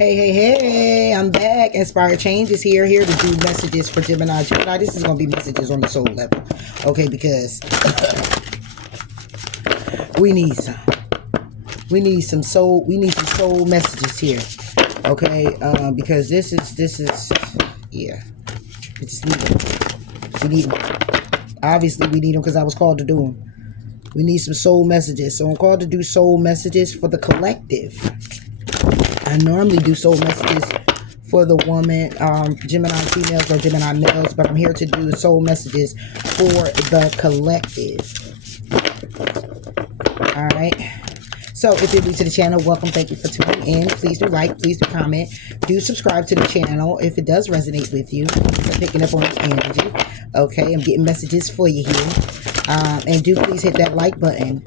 Hey, I'm back. Inspire Change is here to do messages for Gemini. Gemini, this is going to be messages on the soul level. Okay, because we need some. We need some soul messages here. Okay, because this is, yeah. We just need them. We need them. Obviously, we need them because I was called to do them. We need some soul messages. So I'm called to do soul messages for the collective. I normally do soul messages for the woman, Gemini females or Gemini males, but I'm here to do soul messages for the collective. All right. So if you're new to the channel, welcome. Thank you for tuning in. Please do like, please do comment, do subscribe to the channel if it does resonate with you. I'm picking up on the energy. Okay, I'm getting messages for you here. And do please hit that like button.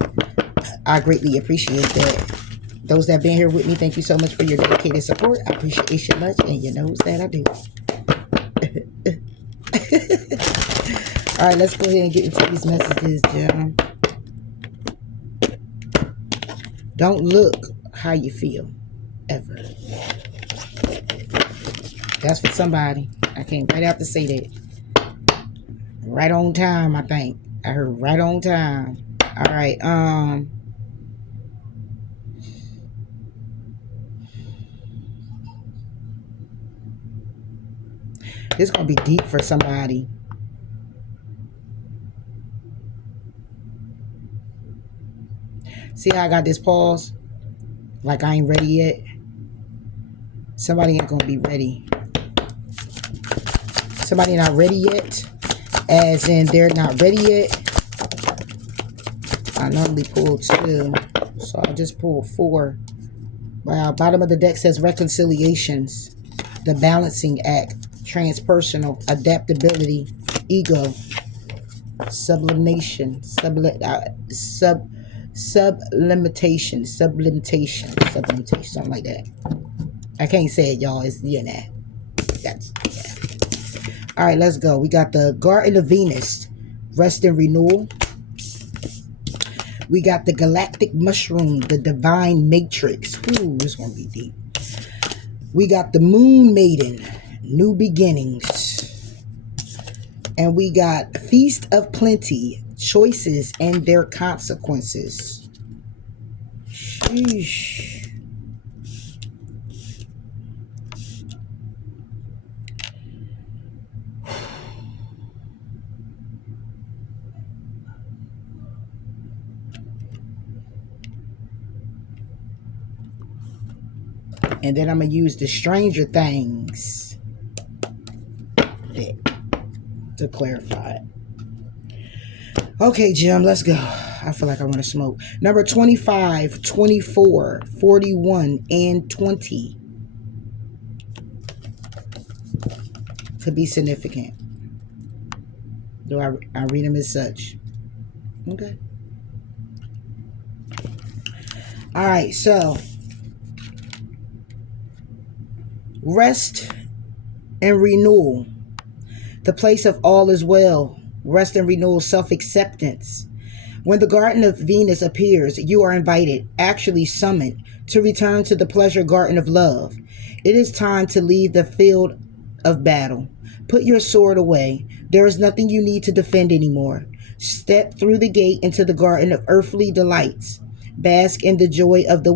I greatly appreciate that. Those that have been here with me, thank you so much for your dedicated support. I appreciate you much, and you knows that I do. All right, let's go ahead and get into these messages, Jim. Don't look how you feel, ever. That's for somebody. I came right out to say that. Right on time, I think. I heard right on time. All right, this is going to be deep for somebody. See how I got this pause? Like I ain't ready yet. Somebody ain't going to be ready. Somebody not ready yet. As in they're not ready yet. I normally pull 2. So I just pulled 4. Wow, bottom of the deck says reconciliations. The balancing act. Transpersonal, adaptability, ego, sublimation, sublimitation, something like that. I can't say it, y'all. It's, you know, that's, yeah. All right, let's go. We got the Garden of Venus, rest and renewal. We got the Galactic Mushroom, the Divine Matrix. Ooh, this is gonna be deep. We got the Moon Maiden, new beginnings. And we got Feast of Plenty, choices and their consequences. Sheesh. And then I'm going to use the Stranger Things deck to clarify it. Okay, Jim, let's go. I feel like I want to smoke. Number 25, 24, 41, and 20 could be significant. Do I read them as such? Okay. All right, so rest and renewal. The place of all is well. Rest and renewal, self-acceptance. When the Garden of Venus appears, you are invited, actually summoned, to return to the pleasure garden of love. It is time to leave the field of battle. Put your sword away. There is nothing you need to defend anymore. Step through the gate into the garden of earthly delights. Bask in the joy of the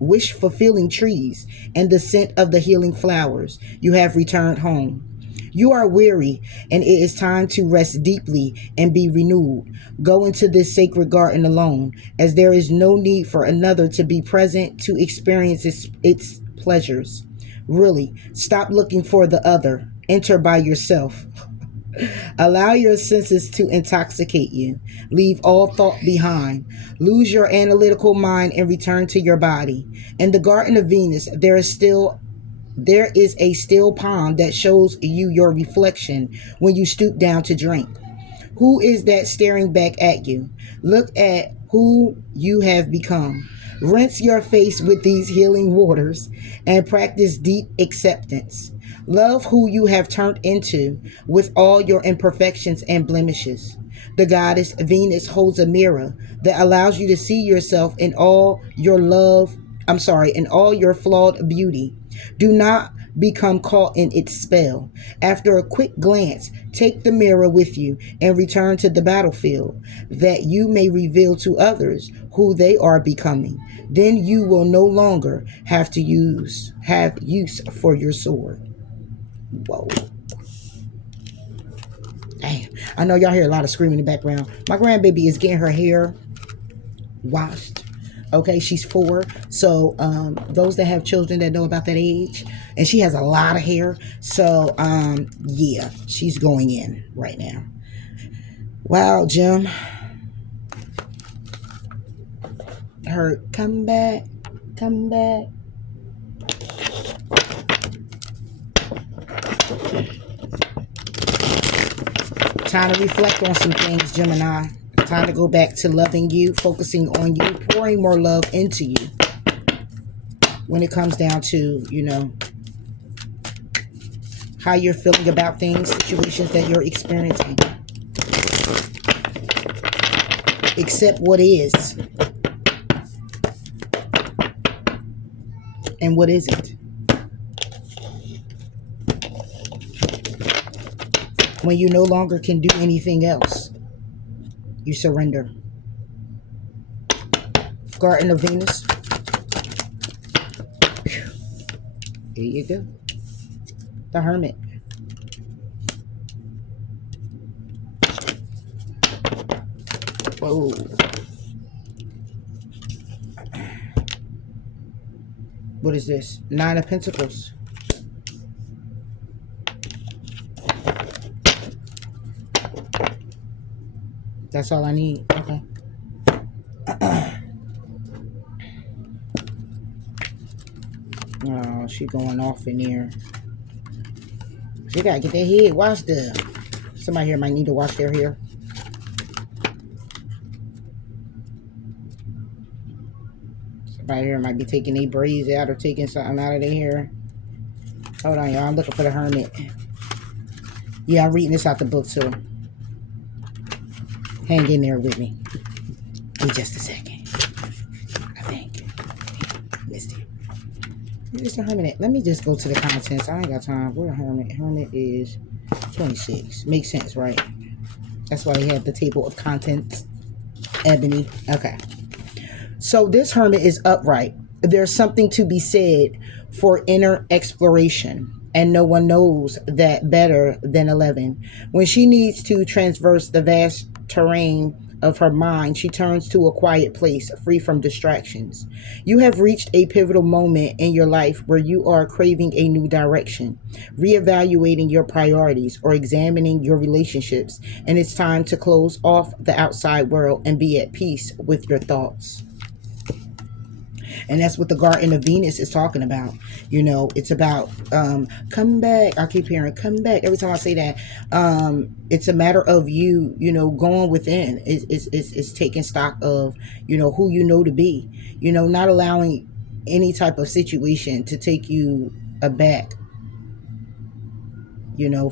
wish-fulfilling trees and the scent of the healing flowers. You have returned home. You are weary, and it is time to rest deeply and be renewed. Go into this sacred garden alone, as there is no need for another to be present to experience its pleasures. Really, stop looking for the other. Enter by yourself. Allow your senses to intoxicate you. Leave all thought behind. Lose your analytical mind and return to your body. In the Garden of Venus, there is a still pond that shows you your reflection when you stoop down to drink. Who is that staring back at you? Look at who you have become. Rinse your face with these healing waters and practice deep acceptance. Love who you have turned into with all your imperfections and blemishes. The goddess Venus holds a mirror that allows you to see yourself in all your love I'm sorry, in all your flawed beauty. Do not become caught in its spell. After a quick glance, take the mirror with you and return to the battlefield, that you may reveal to others who they are becoming. Then you will no longer have use for your sword. Whoa. Damn. I know y'all hear a lot of screaming in the background. My grandbaby is getting her hair washed. Okay, she's 4. So those that have children that know about that age, and she has a lot of hair. So yeah, she's going in right now. Wow, Jim. Her come back, come back. Time to reflect on some things, Gemini. Time to go back to loving you, focusing on you, pouring more love into you. When it comes down to, how you're feeling about things, situations that you're experiencing. Accept what is and what isn't. When you no longer can do anything else, you surrender. Garden of Venus. Here you go. The Hermit. Whoa. What is this? 9 of Pentacles. That's all I need. Okay. Oh, she going off in here. She gotta get their head washed up. Somebody here might need to wash their hair. Somebody here might be taking their braids out or taking something out of their hair. Hold on, y'all. I'm looking for the Hermit. Yeah, I'm reading this out the book too. Hang in there with me. In just a second. I think. Missed it. Where's the Hermit at? Let me just go to the contents. I ain't got time. Where the Hermit? Hermit is 26. Makes sense, right? That's why they have the table of contents. Ebony. Okay. So this Hermit is upright. There's something to be said for inner exploration. And no one knows that better than 11. When she needs to traverse the vast terrain of her mind, she turns to a quiet place, free from distractions. You have reached a pivotal moment in your life where you are craving a new direction, reevaluating your priorities, or examining your relationships, and it's time to close off the outside world and be at peace with your thoughts. And that's what the Garden of Venus is talking about. It's about come back. I keep hearing come back. Every time I say that, it's a matter of you, going within. It's taking stock of, who you know to be. Not allowing any type of situation to take you aback,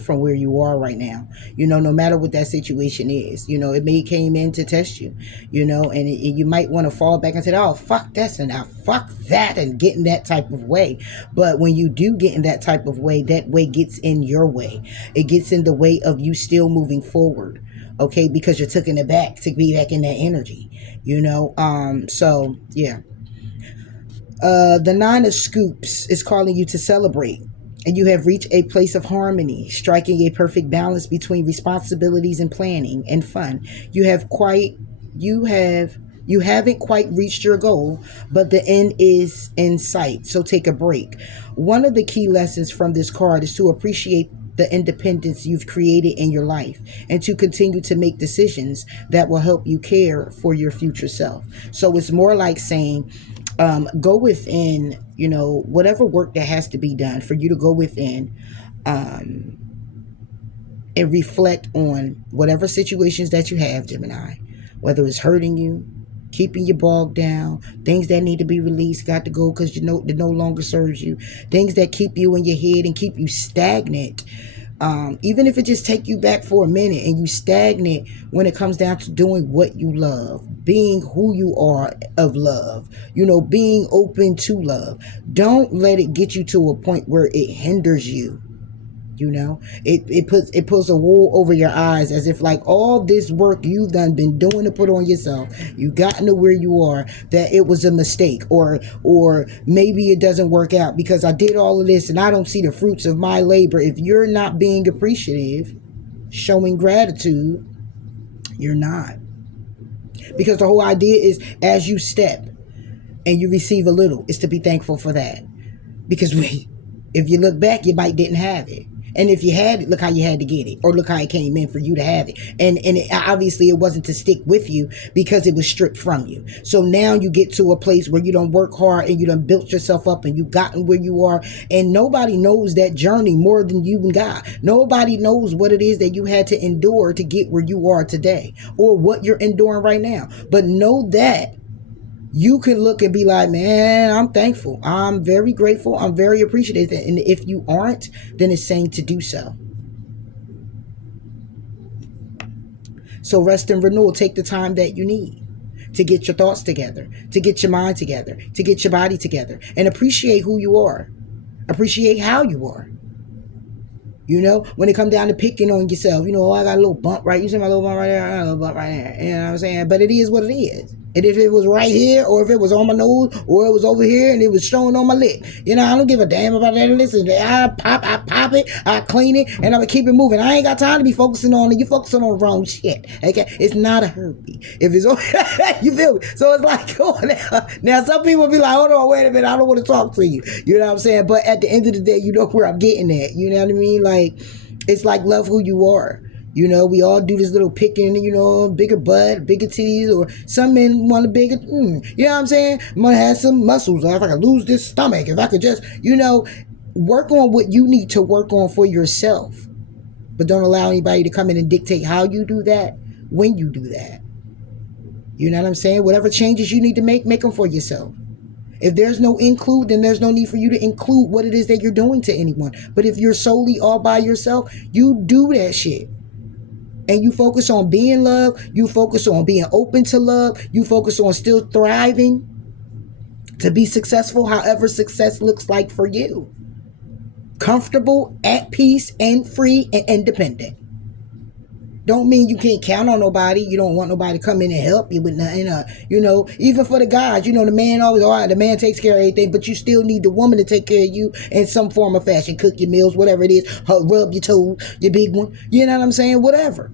from where you are right now, no matter what that situation is, it may came in to test you, and you might want to fall back and say, oh, fuck this and fuck that, and get in that type of way. But when you do get in that type of way, that way gets in your way. It gets in the way of you still moving forward. Okay. Because you're taking it back to be back in that energy, so yeah. The 9 of Scoops is calling you to celebrate. And you have reached a place of harmony, striking a perfect balance between responsibilities and planning and fun. You haven't quite reached your goal, but the end is in sight. So take a break. One of the key lessons from this card is to appreciate the independence you've created in your life and to continue to make decisions that will help you care for your future self. So it's more like saying, go within, whatever work that has to be done for you to go within, and reflect on whatever situations that you have, Gemini, whether it's hurting you, keeping you bogged down, things that need to be released, got to go because it no longer serves you, things that keep you in your head and keep you stagnant. Even if it just take you back for a minute and you stagnant when it comes down to doing what you love, being who you are of love, being open to love. Don't let it get you to a point where it hinders you. It puts a wool over your eyes, as if like all this work you've been doing to put on yourself, you've gotten to where you are, that it was a mistake, or maybe it doesn't work out because I did all of this and I don't see the fruits of my labor. If you're not being appreciative, showing gratitude, you're not. Because the whole idea is, as you step and you receive a little, is to be thankful for that. Because if you look back, you might didn't have it. And if you had it, look how you had to get it, or look how it came in for you to have it. And obviously it wasn't to stick with you because it was stripped from you. So now you get to a place where you don't work hard and you done built yourself up and you gotten where you are. And nobody knows that journey more than you and God. Nobody knows what it is that you had to endure to get where you are today, or what you're enduring right now. But know that you can look and be like, man, I'm thankful. I'm very grateful. I'm very appreciative. And if you aren't, then it's saying to do so. So rest and renewal. Take the time that you need to get your thoughts together, to get your mind together, to get your body together, and appreciate who you are. Appreciate how you are. When it come down to picking on yourself, I got a little bump, right? You see my little bump right there? I got a little bump right there. You know what I'm saying? But it is what it is. And if it was right here, or if it was on my nose, or it was over here and it was showing on my lip, I don't give a damn about that. Listen, I pop it, I clean it, and I'm gonna keep it moving. I ain't got time to be focusing on it. You focusing on the wrong shit. Okay? It's not a herpes. If it's you feel me? So it's like, now some people be like, hold on, wait a minute, I don't want to talk to you. You know what I'm saying? But at the end of the day, you know where I'm getting at. You know what I mean? Like, it's like, love who you are. We all do this little picking, bigger butt, bigger titties, or some men want a bigger, you know what I'm saying? I'm going to have some muscles, or if I could lose this stomach, if I could just, work on what you need to work on for yourself. But don't allow anybody to come in and dictate how you do that, when you do that. You know what I'm saying? Whatever changes you need to make them for yourself. If there's no include, then there's no need for you to include what it is that you're doing to anyone. But if you're solely all by yourself, you do that shit. And you focus on being loved. You focus on being open to love. You focus on still thriving to be successful, however success looks like for you. Comfortable, at peace, and free, and independent. Don't mean you can't count on nobody. You don't want nobody to come in and help you with nothing. Even for the guys, the man always, all right, the man takes care of everything, but you still need the woman to take care of you in some form or fashion. Cook your meals, whatever it is. Rub your toes, your big one. You know what I'm saying? Whatever.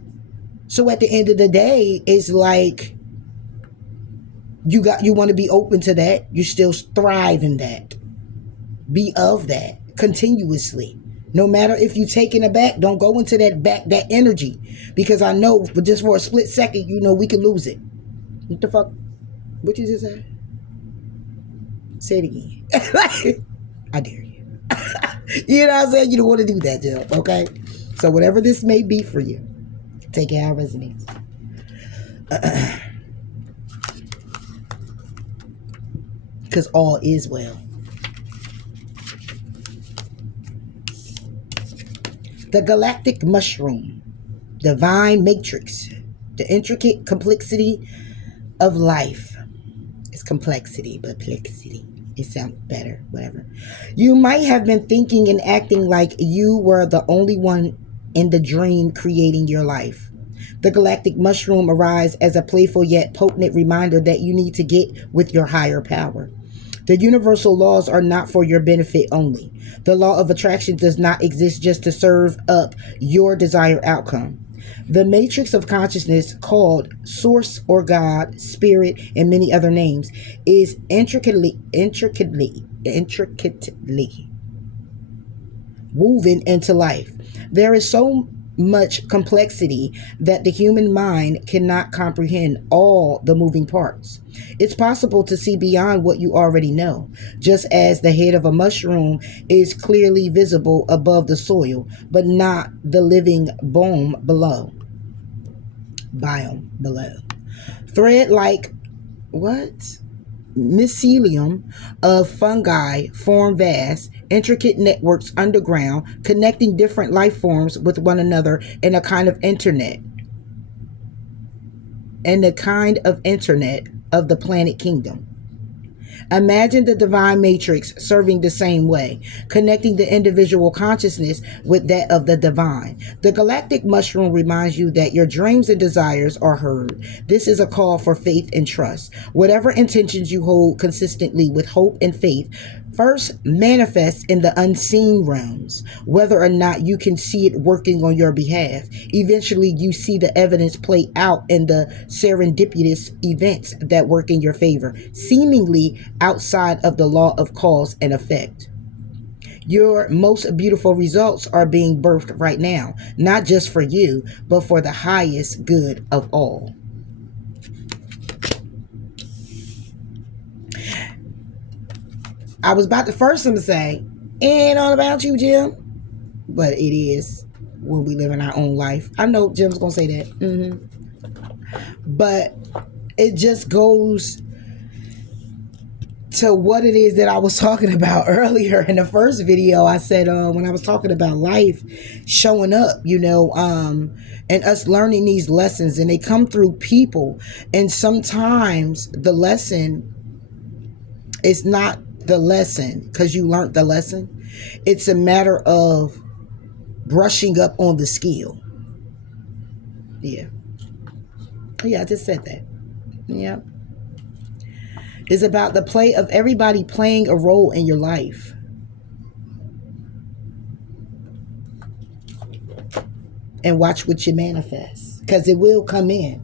So at the end of the day, it's like you want to be open to that. You still thrive in that. Be of that continuously. No matter if you taking it back, don't go into that energy. Because I know, but just for a split second, we can lose it. What the fuck? What you just said? Say it again. I dare you. You know what I'm saying? You don't want to do that, Jill. Okay? So whatever this may be for you, take it how it resonates. Because all is well. The galactic mushroom, divine matrix, the intricate complexity of life. It's complexity, but plexity. It sounds better, whatever. You might have been thinking and acting like you were the only one in the dream creating your life. The galactic mushroom arises as a playful yet potent reminder that you need to get with your higher power. The universal laws are not for your benefit only. The law of attraction does not exist just to serve up your desired outcome. The matrix of consciousness, called Source or God, Spirit, and many other names, is intricately woven into life. There is so much complexity that the human mind cannot comprehend all the moving parts. It's possible to see beyond what you already know, just as the head of a mushroom is clearly visible above the soil, but not the living biome below. Thread like mycelium of fungi form vast, intricate networks underground, connecting different life forms with one another in a kind of internet. and the kind of internet of the planet kingdom. Imagine the divine matrix serving the same way, connecting the individual consciousness with that of the divine. The galactic mushroom reminds you that your dreams and desires are heard. This is a call for faith and trust. Whatever intentions you hold consistently with hope and faith, first manifests in the unseen realms, whether or not you can see it working on your behalf. Eventually, you see the evidence play out in the serendipitous events that work in your favor, seemingly outside of the law of cause and effect. Your most beautiful results are being birthed right now, not just for you, but for the highest good of all. I was about to first time say, it ain't all about you, Jim. But it is when we live in our own life. I know Jim's going to say that. But it just goes to what it is that I was talking about earlier in the first video. I said when I was talking about life showing up, and us learning these lessons, and they come through people. And sometimes the lesson is not the lesson because you learned the lesson. It's a matter of brushing up on the skill. Yeah, I just said that. Yeah. It's about the play of everybody playing a role in your life. And watch what you manifest, because it will come in.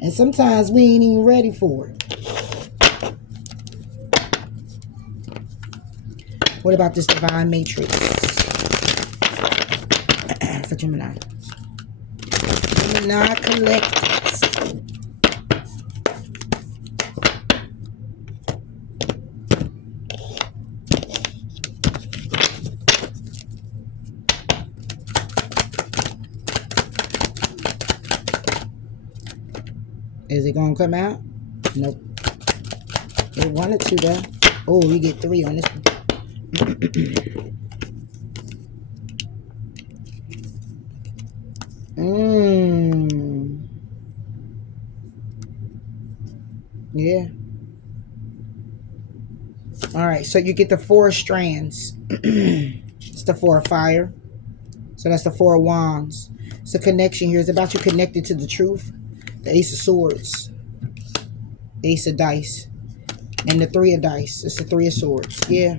And sometimes we ain't even ready for it. What about this divine matrix for Gemini? Gemini collectors. Is it going to come out? Nope. It wanted to though. Oh, you get 3 on this one. Yeah. All right, so you get the 4 strands. It's the 4 of fire. So that's the 4 of wands. It's a connection here. It's about you connected to the truth. The Ace of Swords. Ace of Dice. And the 3 of Dice. It's the 3 of Swords. Yeah.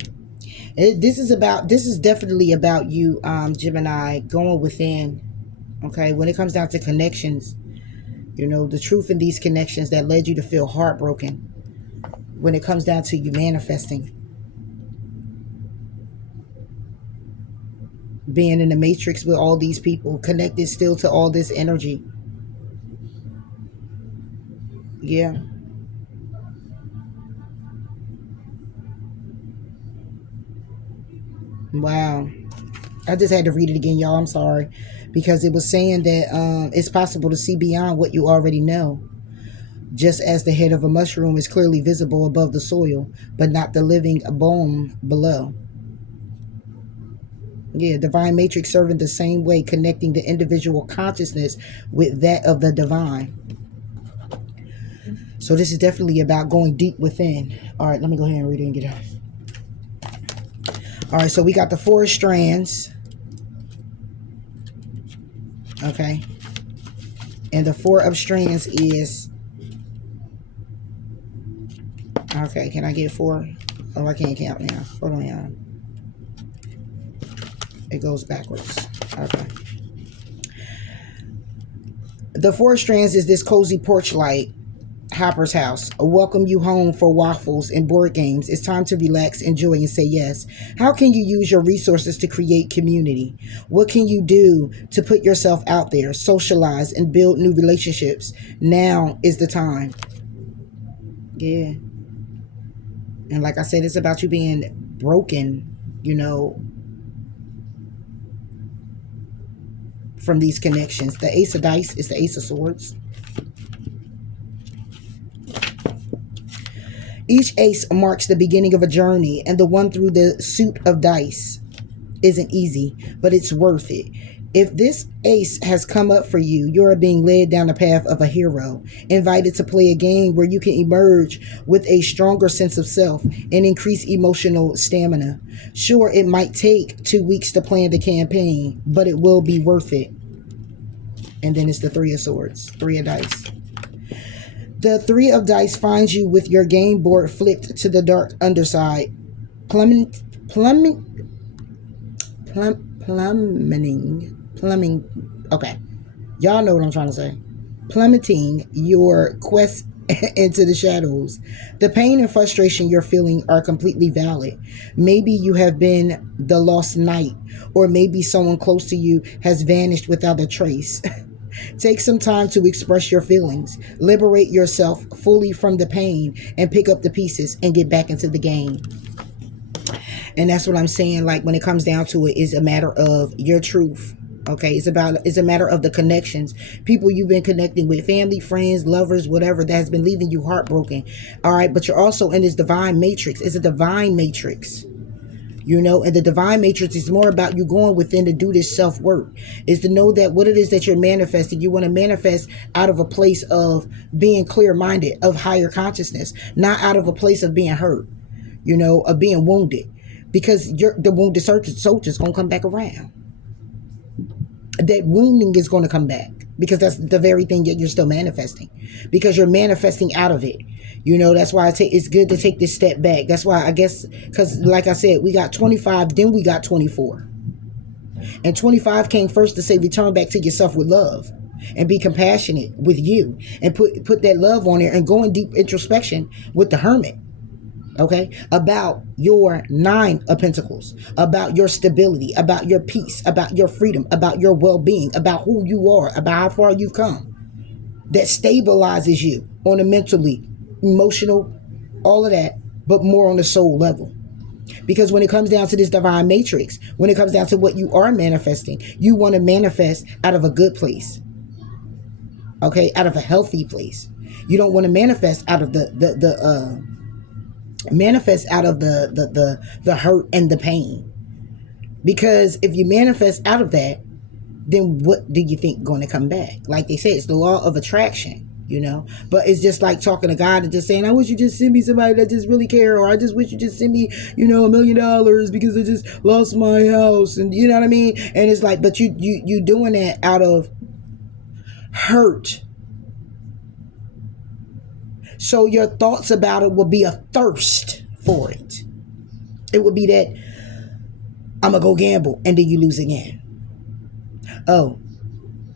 This is definitely about you, Gemini, going within. Okay, when it comes down to connections, the truth in these connections that led you to feel heartbroken. When it comes down to you manifesting, being in the matrix with all these people, connected still to all this energy. Yeah. Wow. I just had to read it again, y'all. I'm sorry. Because it was saying that it's possible to see beyond what you already know. Just as the head of a mushroom is clearly visible above the soil, but not the living bone below. Yeah, divine matrix serving the same way, connecting the individual consciousness with that of the divine. So this is definitely about going deep within. All right, let me go ahead and read it and get out. All right, so we got the 4 strands. Okay. And the 4 of strands is... Okay, can I get 4? Oh, I can't count now. Hold on, y'all. It goes backwards. Okay. The 4 strands is this cozy porch light. Hopper's house. Welcome you home for waffles and board games. It's time to relax, enjoy, and say yes. How can you use your resources to create community? What can you do to put yourself out there, socialize, and build new relationships? Now is the time. Yeah. And like I said, it's about you being broken, from these connections. The Ace of Dice is the Ace of Swords. Each ace marks the beginning of a journey, and the one through the suit of dice isn't easy, but it's worth it. If this ace has come up for you, you are being led down the path of a hero, invited to play a game where you can emerge with a stronger sense of self and increase emotional stamina. Sure, it might take 2 weeks to plan the campaign, but it will be worth it. And then it's the Three of Swords, Three of Dice. The Three of Dice finds you with your game board flipped to the dark underside, plummeting. Okay, y'all know what I'm trying to say. Plummeting your quest into the shadows. The pain and frustration you're feeling are completely valid. Maybe you have been the lost knight, or maybe someone close to you has vanished without a trace. Take some time to express your feelings, liberate yourself fully from the pain, and pick up the pieces and get back into the game. And that's what I'm saying. Like, when it comes down to it, is a matter of your truth. Okay, it's a matter of the connections, people you've been connecting with, family, friends, lovers, whatever, that has been leaving you heartbroken. All right, but you're also in this divine matrix. It's a divine matrix, and the divine matrix is more about you going within to do this self-work, is to know that what it is that you're manifesting, you want to manifest out of a place of being clear-minded, of higher consciousness, not out of a place of being hurt, of being wounded, because the wounded soldier's gonna come back around. That wounding is going to come back, because that's the very thing that you're still manifesting, because you're manifesting out of it. That's why it's good to take this step back. That's why, I guess, because like I said, we got 25, then we got 24. And 25 came first to say, return back to yourself with love and be compassionate with you, and put that love on there and go in deep introspection with the Hermit. Okay, about your Nine of Pentacles, about your stability, about your peace, about your freedom, about your well-being, about who you are, about how far you've come. That stabilizes you on a mentally, emotional, all of that, but more on the soul level. Because when it comes down to this divine matrix, when it comes down to what you are manifesting, you want to manifest out of a good place. Okay, out of a healthy place. You don't want to manifest out of the hurt and the pain. Because if you manifest out of that, then what do you think going to come back? Like they say, it's the law of attraction, but it's just like talking to God and just saying, I wish you just send me somebody that just really care, or I just wish you just send me, $1 million because I just lost my house, and you know what I mean? And it's like, but you doing that out of hurt. So your thoughts about it will be a thirst for it. It would be that, I'm going to go gamble, and then you lose again. Oh,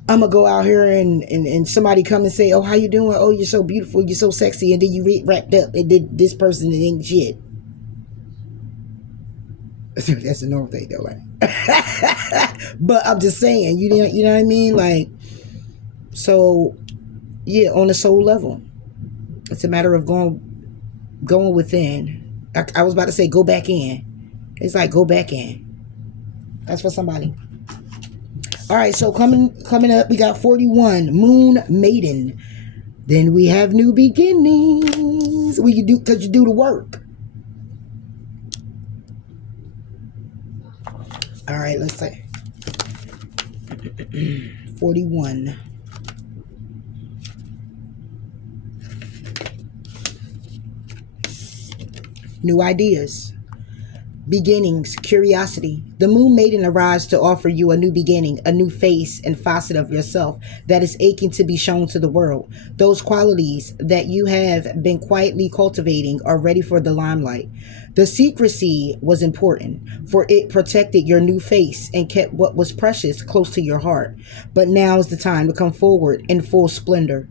I'm going to go out here and somebody come and say, oh, how you doing? Oh, you're so beautiful. You're so sexy. And then you wrapped up, and then this person ain't shit. That's a normal thing though, right? But I'm just saying, you know what I mean? Like, so yeah, on a soul level. It's a matter of going within. I was about to say go back in. It's like go back in. That's for somebody. All right, so coming up, we got 41, Moon Maiden. Then we have new beginnings. Because you do the work. All right, let's say 41. New ideas, beginnings, curiosity. The Moon Maiden arrives to offer you a new beginning, a new face and facet of yourself that is aching to be shown to the world. Those qualities that you have been quietly cultivating are ready for the limelight. The secrecy was important, for it protected your new face and kept what was precious close to your heart. But now is the time to come forward in full splendor.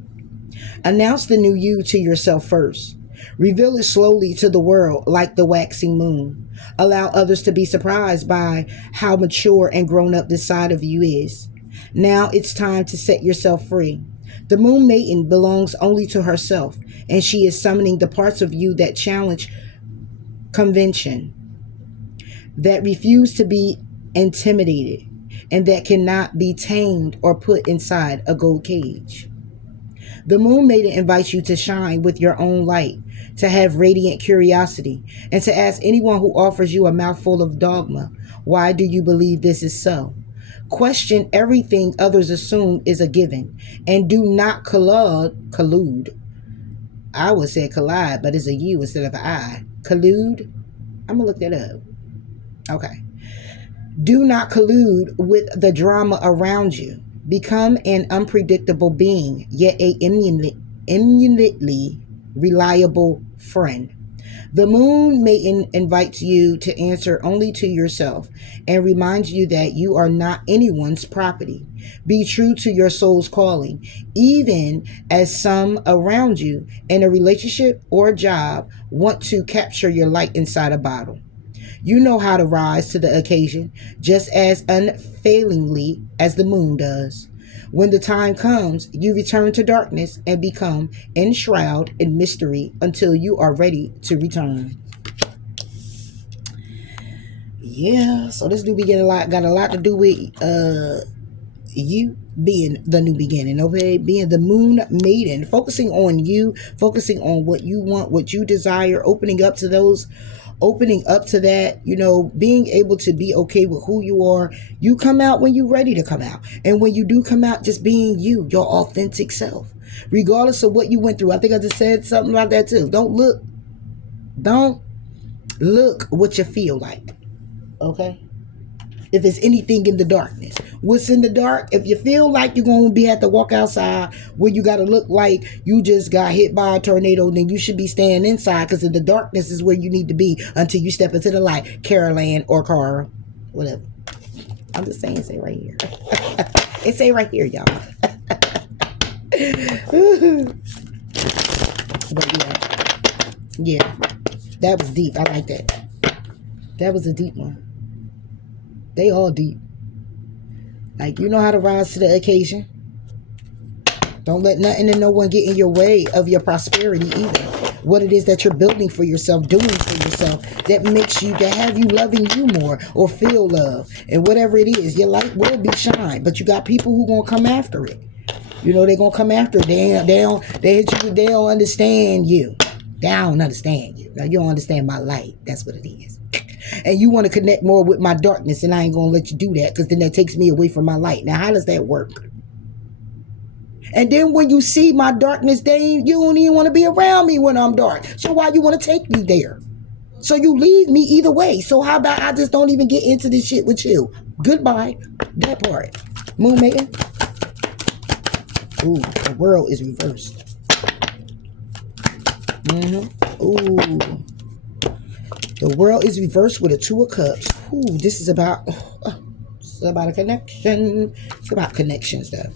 Announce the new you to yourself first. Reveal it slowly to the world like the waxing moon. Allow others to be surprised by how mature and grown up this side of you is. Now it's time to set yourself free. The Moon Maiden belongs only to herself, and she is summoning the parts of you that challenge convention, that refuse to be intimidated, and that cannot be tamed or put inside a gold cage. The Moon Maiden invites you to shine with your own light, to have radiant curiosity, and to ask anyone who offers you a mouthful of dogma, why do you believe this is so? Question everything others assume is a given, and do not collude. I would say collide, but it's a U instead of an I. Collude? I'm going to look that up. Okay. Do not collude with the drama around you. Become an unpredictable being, yet a eminently reliable friend. The moon may invite you to answer only to yourself and reminds you that you are not anyone's property. Be true to your soul's calling, even as some around you in a relationship or a job want to capture your light inside a bottle. You know how to rise to the occasion just as unfailingly as the moon does. When the time comes, you return to darkness and become enshrouded in mystery until you are ready to return. Yeah, so this new beginning got a lot to do with you being the new beginning, okay? Being the moon maiden, focusing on you, focusing on what you want, what you desire, opening up to that, being able to be okay with who you are. You come out when you're ready to come out. And when you do come out, just being you, your authentic self, regardless of what you went through. I think I just said something about that too. Don't look what you feel like, okay? If there's anything in the darkness, what's in the dark, if you feel like you're going to have to walk outside where you got to look like you just got hit by a tornado, then you should be staying inside, because in the darkness is where you need to be until you step into the light. Carol Ann or Cara, whatever. I'm just saying, say right here. It say right here, y'all. But yeah, that was deep. I like that. That was a deep one. They all deep. Like, you know how to rise to the occasion. Don't let nothing and no one get in your way of your prosperity either. What it is that you're building for yourself, doing for yourself, that makes you, that have you loving you more or feel love. And whatever it is, your light will be shine. But you got people who gonna come after it. They're gonna come after it. They hit you, they don't understand you. They don't understand you. Now, you don't understand my light. That's what it is. And you want to connect more with my darkness, and I ain't going to let you do that, because then that takes me away from my light. Now, how does that work? And then when you see my darkness, you don't even want to be around me when I'm dark. So why you want to take me there? So you leave me either way. So how about I just don't even get into this shit with you? Goodbye. That part. Moon maiden. Ooh, the world is reversed. Ooh. The world is reversed with a Two of Cups. Ooh, this is about a connection. It's about connections, though.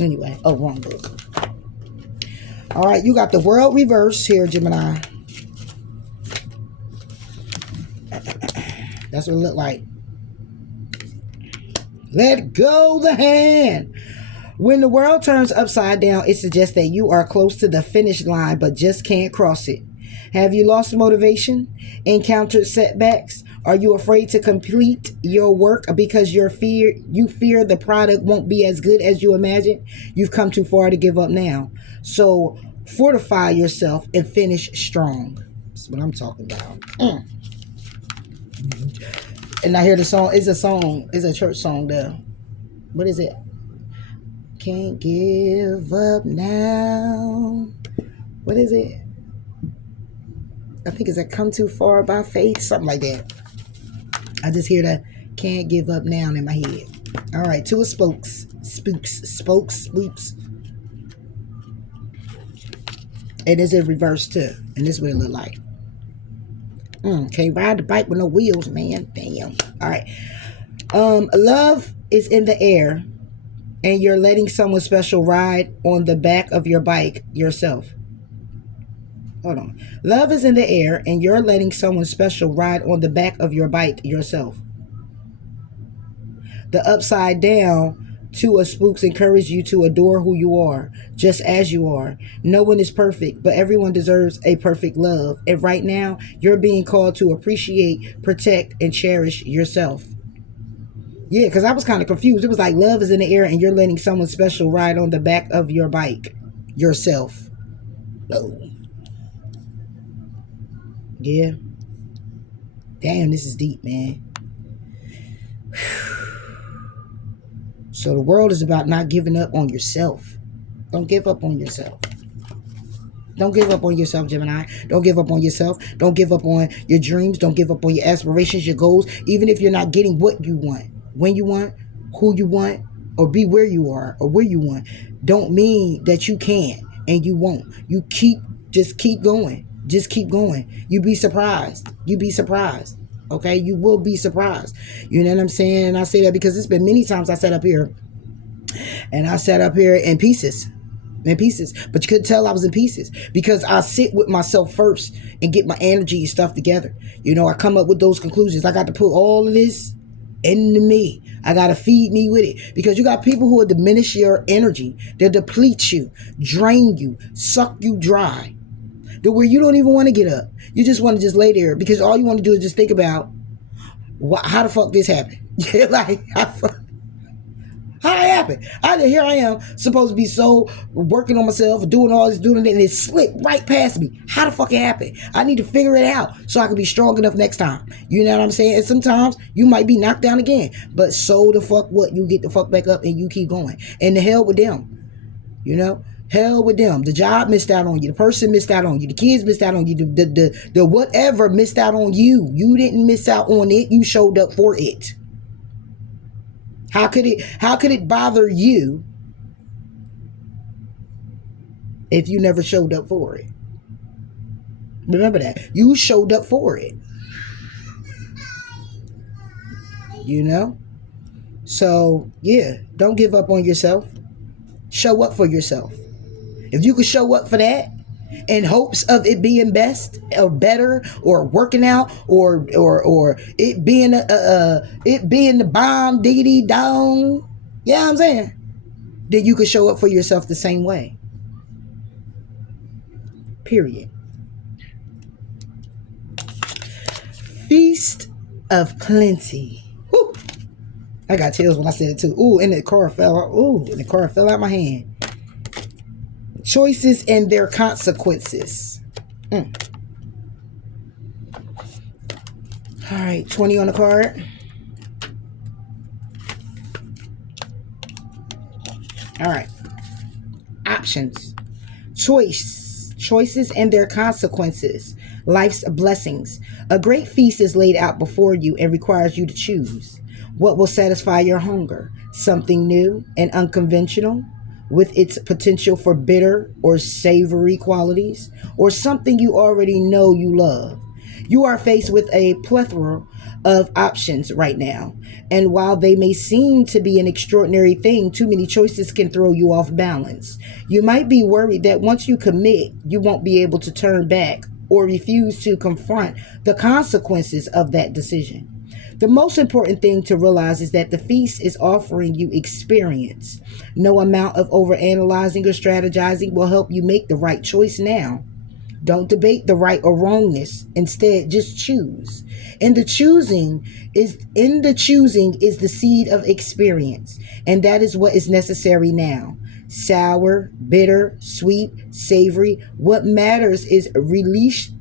Anyway, wrong book. All right, you got the world reversed here, Gemini. That's what it looked like. Let go the hand. When the world turns upside down, it suggests that you are close to the finish line but just can't cross it. Have you lost motivation? Encountered setbacks? Are you afraid to complete your work because you fear the product won't be as good as you imagined? You've come too far to give up now. So fortify yourself and finish strong. That's what I'm talking about. And I hear the song. It's a church song there. What is it? Can't give up now. What is it? I think it's a come too far by faith, something like that. I just hear the can't give up now in my head. All right, Two of spokes. Spooks. It is in reverse too. And this is what it look like. Can't ride the bike with no wheels, man. Damn. All right. Love is in the air, and you're letting someone special ride on the back of your bike yourself. Hold on. Love is in the air, and you're letting someone special ride on the back of your bike yourself. The upside down Two of spooks encourage you to adore who you are, just as you are. No one is perfect, but everyone deserves a perfect love. And right now, you're being called to appreciate, protect, and cherish yourself. Yeah, because I was kind of confused. It was like love is in the air, and you're letting someone special ride on the back of your bike yourself. Oh. Yeah. Damn, this is deep, man. So the world is about not giving up on yourself. Don't give up on yourself. Don't give up on yourself, Gemini. Don't give up on yourself. Don't give up on your dreams. Don't give up on your aspirations, your goals. Even if you're not getting what you want, when you want, who you want, or be where you are or where you want, don't mean that you can't and you won't. Just keep going. Just keep going. You be surprised. You be surprised. Okay? You will be surprised. You know what I'm saying? And I say that because it's been many times I sat up here and I sat up here in pieces. In pieces, but you could tell I was in pieces because I sit with myself first and get my energy and stuff together. You know, I come up with those conclusions. I got to put all of this into me. I got to feed me with it because you got people who will diminish your energy. They'll deplete you, drain you, suck you dry to where you don't even want to get up. You just want to just lay there because all you want to do is just think about how the fuck this happened. Like, how it happened? Here I am, supposed to be so working on myself, doing all this, doing it, and it slipped right past me. How the fuck it happened? I need to figure it out so I can be strong enough next time. You know what I'm saying? And sometimes you might be knocked down again, but so the fuck what? You get the fuck back up and you keep going. And the hell with them. You know? Hell with them. The job missed out on you. The person missed out on you. The kids missed out on you. The whatever missed out on you. You didn't miss out on it. You showed up for it. How could it bother you if you never showed up for it? Remember that. You showed up for it. You know? So, yeah, don't give up on yourself. Show up for yourself. If you could show up for that in hopes of it being best or better or working out or it being the bomb diggity down, you know what I'm saying? Then you could show up for yourself the same way. Period. Feast of plenty. Woo. I got chills when I said it too. Ooh, and the card fell out. Ooh, and the card fell out my hand. Choices and their consequences. All right, 20 on the card. All right. Options. Choices and their consequences. Life's blessings. A great feast is laid out before you and requires you to choose. What will satisfy your hunger? Something new and unconventional, with its potential for bitter or savory qualities, or something you already know you love. You are faced with a plethora of options right now, and while they may seem to be an extraordinary thing, too many choices can throw you off balance. You might be worried that once you commit, you won't be able to turn back or refuse to confront the consequences of that decision. The most important thing to realize is that the feast is offering you experience. No amount of overanalyzing or strategizing will help you make the right choice now. Don't debate the right or wrongness. Instead, just choose. In the choosing is the seed of experience, and that is what is necessary now. Sour, bitter, sweet, savory. What matters is releasing.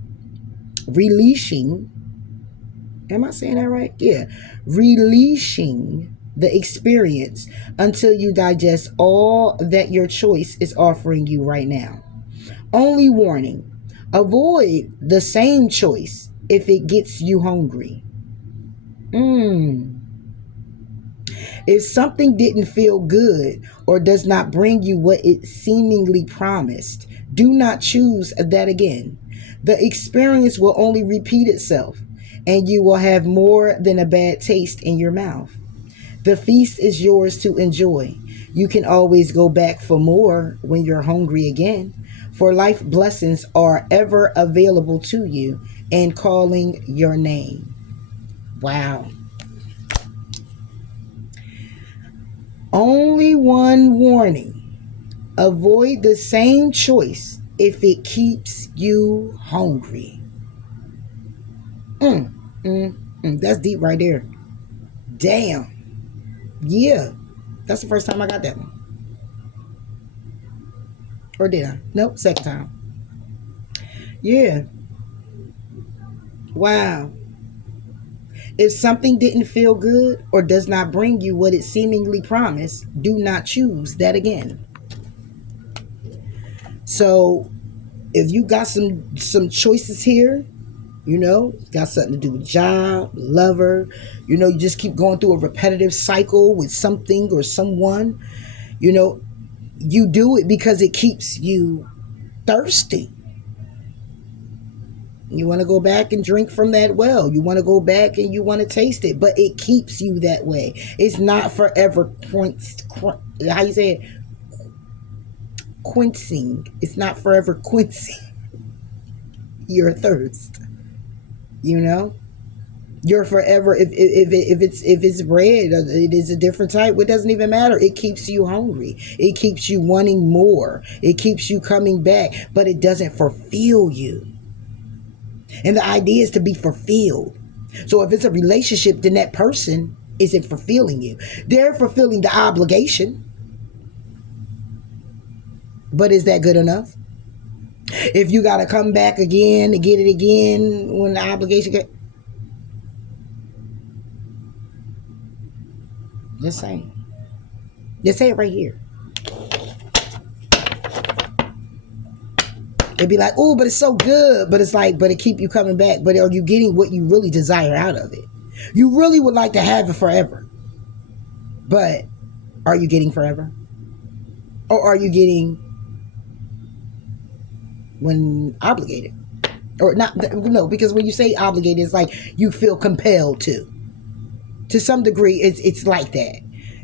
Am I saying that right? Yeah. Releasing the experience until you digest all that your choice is offering you right now. Only warning. Avoid the same choice if it gets you hungry. If something didn't feel good or does not bring you what it seemingly promised, do not choose that again. The experience will only repeat itself, and you will have more than a bad taste in your mouth. The feast is yours to enjoy. You can always go back for more when you're hungry again, for life blessings are ever available to you and calling your name. Wow. Only one warning. Avoid the same choice if it keeps you hungry. That's deep right there. Damn. Yeah. That's the first time I got that one. Or did I? Nope, second time. Yeah. Wow. If something didn't feel good or does not bring you what it seemingly promised, do not choose that again. So if you got some choices here, got something to do with job, lover, you just keep going through a repetitive cycle with something or someone, you do it because it keeps you thirsty. You want to go back and drink from that well. You want to go back and you want to taste it, but it keeps you that way. It's not forever how you say it? Quenching. It's not forever quenching your thirst. You're forever. If it's red, it is a different type. It doesn't even matter. It keeps you hungry. It keeps you wanting more. It keeps you coming back, but it doesn't fulfill you. And the idea is to be fulfilled. So if it's a relationship, then that person isn't fulfilling you. They're fulfilling the obligation. But is that good enough? If you got to come back again to get it again when the obligation gets... Just saying. Just say it right here. It'd be like, oh, but it's so good. But it's like, but it keep you coming back. But are you getting what you really desire out of it? You really would like to have it forever. But are you getting forever? Or are you getting when obligated? Or not? No, because when you say obligated, it's like you feel compelled to. To some degree, it's like that.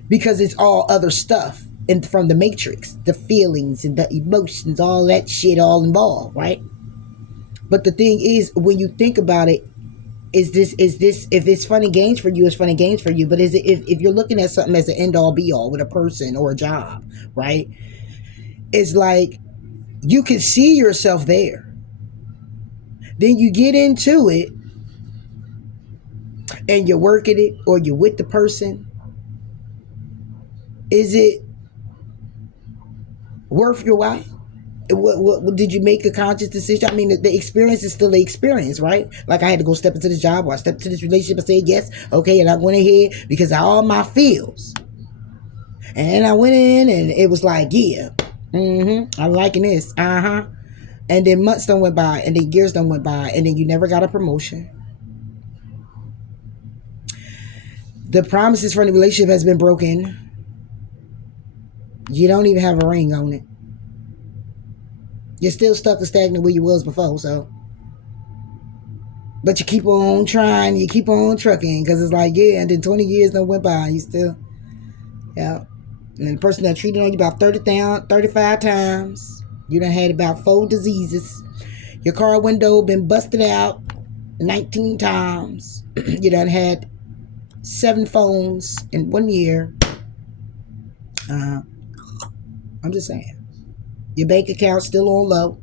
Because it's all other stuff. And from the matrix, the feelings and the emotions, all that shit all involved, right? But the thing is, when you think about it, is this if it's fun and games for you, it's fun and games for you. But is it if you're looking at something as an end all be all with a person or a job, right? It's like you can see yourself there. Then you get into it and you're working it or you're with the person. Is it worth your while? What did you make a conscious decision? I mean, the experience is still the experience, right? Like I had to go step into this job or I stepped into this relationship and said yes, okay, and I went ahead because of all my feels. And I went in and it was like, yeah, I'm liking this, and then months done went by and then years done went by and then you never got a promotion. The promises from the relationship has been broken. You don't even have a ring on it. You're still stuck and stagnant where you was before, so. But you keep on trying, you keep on trucking, because it's like, yeah, and then 20 years done went by, you still, yeah. And then the person that treated on you about 35 times, you done had about 4 diseases. Your car window been busted out 19 times. You done had 7 phones in 1 year. I'm just saying. Your bank account still on low.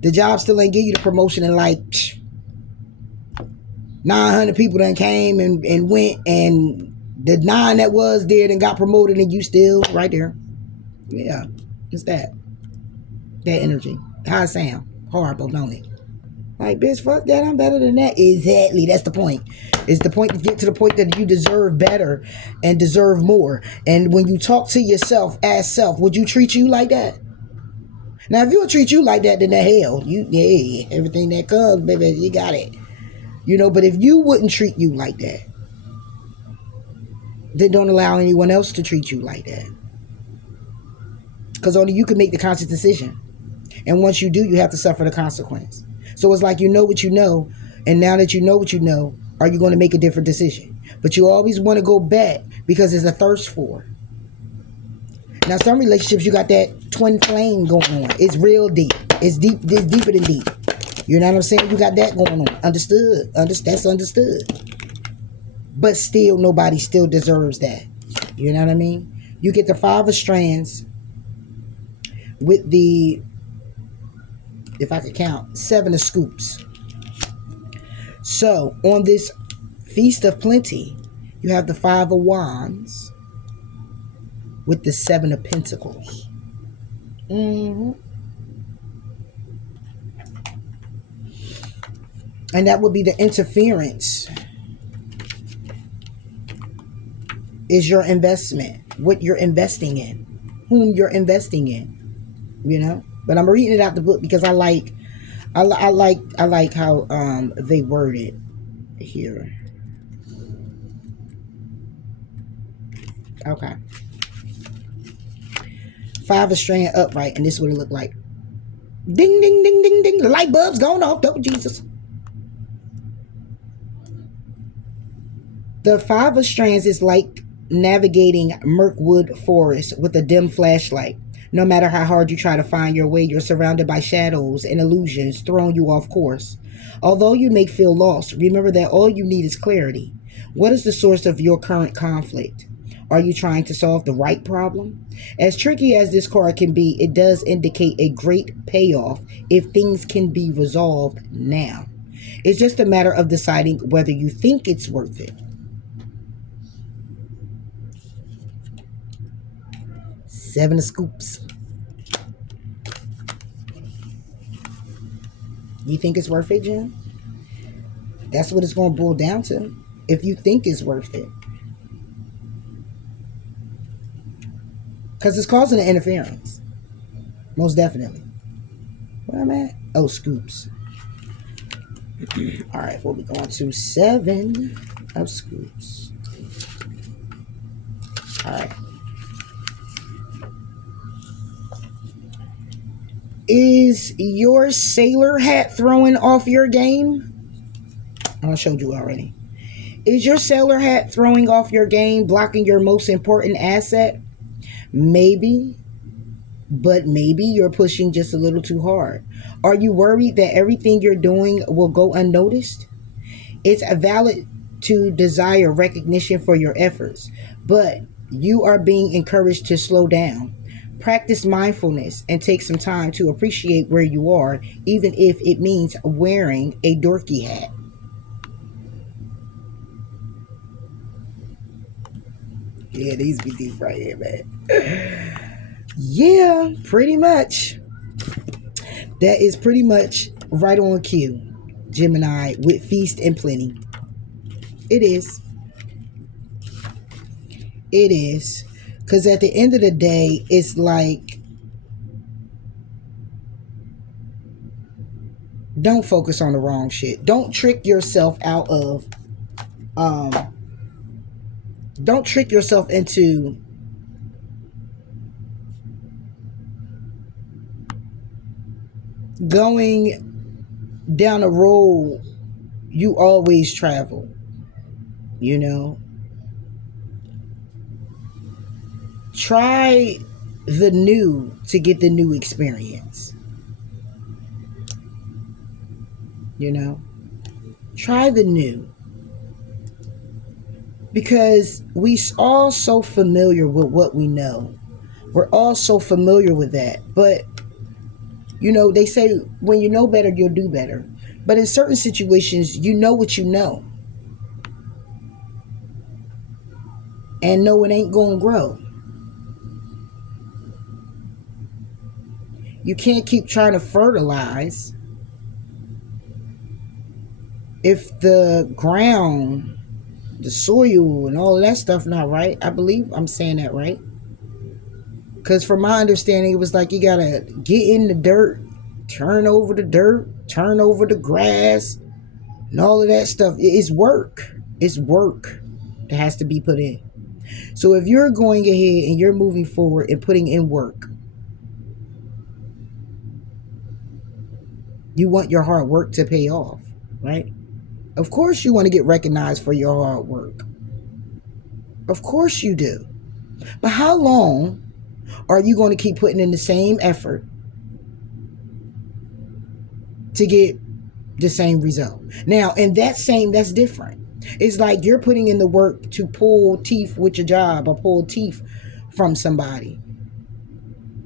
The job still ain't give you the promotion, and like 900 people done came and went, and the 9 that was there and got promoted, and you still right there. Yeah, it's that energy. How it sound? Horrible, don't it? Like, bitch, fuck that, I'm better than that. Exactly, that's the point. It's the point to get to the point that you deserve better and deserve more. And when you talk to yourself as self, would you treat you like that? Now, if you would treat you like that, then the hell, everything that comes, baby, you got it. But if you wouldn't treat you like that, then don't allow anyone else to treat you like that. Because only you can make the conscious decision. And once you do, you have to suffer the consequence. So it's like you know what you know, and now that you know what you know, are you going to make a different decision? But you always want to go back because there's a thirst for it. Now, some relationships, you got that twin flame going on. It's real deep. It's deep. It's deeper than deep. You know what I'm saying? You got that going on. Understood. That's understood. But still, nobody still deserves that. You know what I mean? You get the 5 of strands with the, if I could count, 7 of scoops. So, on this Feast of Plenty, you have the 5 of Wands with the 7 of Pentacles. And that would be the interference is your investment, what you're investing in, whom you're investing in, you know. But I'm reading it out the book because I like how they word it here. Okay. 5 is straying upright, and this is what it looked like. Ding, ding, ding, ding, ding. The light bulb's going off. Oh, Jesus. The 5 of strands is like navigating Mirkwood Forest with a dim flashlight. No matter how hard you try to find your way, you're surrounded by shadows and illusions throwing you off course. Although you may feel lost, remember that all you need is clarity. What is the source of your current conflict? Are you trying to solve the right problem? As tricky as this card can be, it does indicate a great payoff if things can be resolved now. It's just a matter of deciding whether you think it's worth it. 7 of scoops. You think it's worth it, Jim? That's what it's going to boil down to. If you think it's worth it. Because it's causing an interference. Most definitely. Where am I at? Oh, scoops. All right, we'll be going to 7 of scoops. All right. Is your sailor hat throwing off your game? I showed you already. Is your sailor hat throwing off your game, blocking your most important asset? Maybe, but maybe you're pushing just a little too hard. Are you worried that everything you're doing will go unnoticed? It's valid to desire recognition for your efforts, but you are being encouraged to slow down. Practice mindfulness and take some time to appreciate where you are, even if it means wearing a dorky hat. Yeah, these be deep right here, man. Yeah, pretty much. That is pretty much right on cue, Gemini, with feast and plenty. It is. It is. Because at the end of the day, it's like, don't focus on the wrong shit. Don't trick yourself out of, don't trick yourself into going down a road you always travel, you know. Try the new to get the new experience. You know? Try the new. Because we all so familiar with what we know. We're all so familiar with that. But, you know, they say when you know better, you'll do better. But in certain situations, you know what you know. And no, it ain't going to grow. You can't keep trying to fertilize if the ground, the soil, and all of that stuff not right. I believe I'm saying that right. Because from my understanding, it was like you got to get in the dirt, turn over the dirt, turn over the grass, and all of that stuff. It's work. It's work that has to be put in. So if you're going ahead and you're moving forward and putting in work, you want your hard work to pay off, right? Of course you want to get recognized for your hard work. Of course you do. But how long are you going to keep putting in the same effort to get the same result? Now, and that's different. It's like you're putting in the work to pull teeth with your job or pull teeth from somebody,